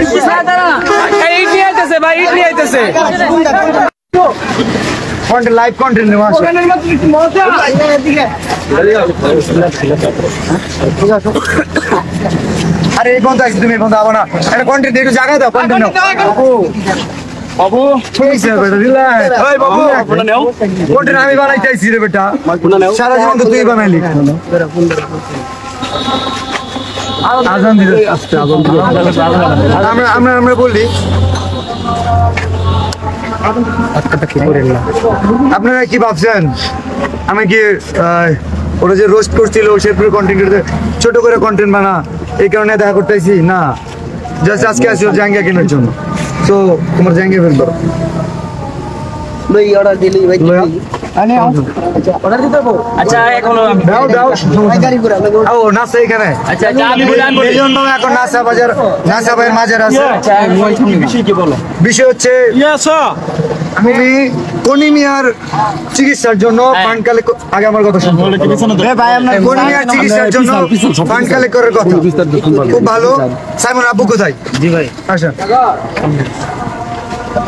ইট নিয়ে আইতেছে ভাই, ইট নিয়ে আইতেছে। লাইভ কন্টেন্ট আরে এই বন্ধু আসছি, তুমি এই বন্ধু আবো না, একটা কন্টেন্ট একটু জায়গা দাও, কন্টেন্ট বাবু কন্টেন্ট আমি বানাইতে আইছি রে বেটা, সারা জীবন তো তুই বানাইলি। আজান দিলে আমরা বলি আপনারা কি ভাবছেন আমি কি ওরা যে রোস্ট করছিল শেরপুরের কন্টেন্ট ছোট করে কন্টেন্ট বানা এই কারণে দেখা করতেছি না, জাস্ট আজকে আসছিল জাঙ্গিয়া কেনার জন্য। তো তোমার জাঙ্গিয়া ফেলবো অর্ডার দিলি আচ্ছা এখনো নাচা এখানে এখন নাচা বাজার, নাচা ভাইয়ের মাজার আছে। বিষয় হচ্ছে আমি কনি মিয়ার চিকিৎসার জন্য ফান্ড কালেক্ট, আগে আমার কথা শুনুন, কনি মিয়ার চিকিৎসার জন্য ফান্ড কালেক্ট করার কথা খুব ভালো। সাইমন আব্বু কোথায়? জি ভাই আসেন।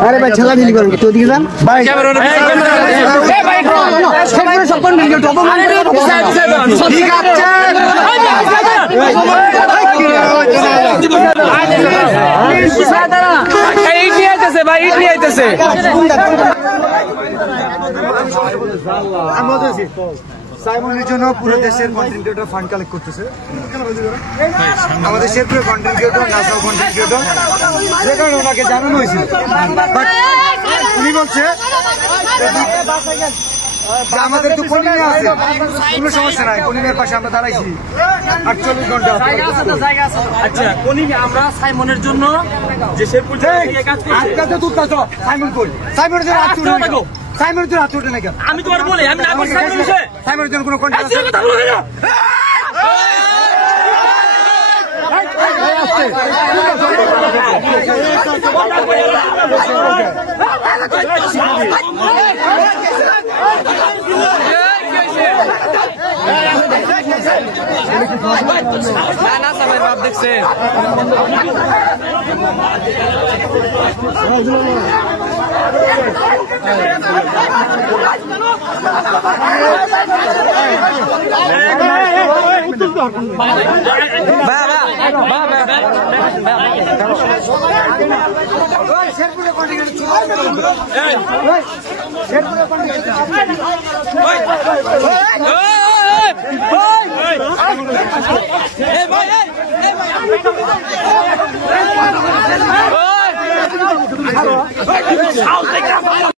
আরে ভাই ছেলা দিলি করুন তো দিকে যান ভাই, ক্যামেরা ঠিক আছে। ইট নিয়ে আইতেছে ভাই, ইট নিয়ে আইতেছে। সাইমনের জন্য পুরো দেশের কন্টেন্ট ক্রিয়েটর ফান্ড কালেক্ট করতেছে, আমাদের শেরপুরের কন্টেন্ট ক্রিয়েটর, নাসাও কন্টেন্ট ক্রিয়েটর, যে কারণে ওনাকে জানানো হয়েছিল। উনি বলছে আমাদের তো কনিমিয়া আছে, কোনো সমস্যা নাই, কনিমিয়ার পাশে আমরা দাঁড়াইছি 48 ঘন্টা। আচ্ছা কনিমিয়া আমরা সাইমনের জন্য যে শেরপুর থেকে কাজ করছি, আজকে তো তুলতাছো সাইমন কই, সাইমনের জন্য হাত তুলে নাও, সাইমনের জন্য হাত তুলে নাও। আমি তোমার বলি আমি না বলি সাইমনের বিষয়ে, সাইমনের জন্য কোনো কন্টেন্ট আছে? না সবাই বাপ দেখছে শেরপুরের কন্টেন্ট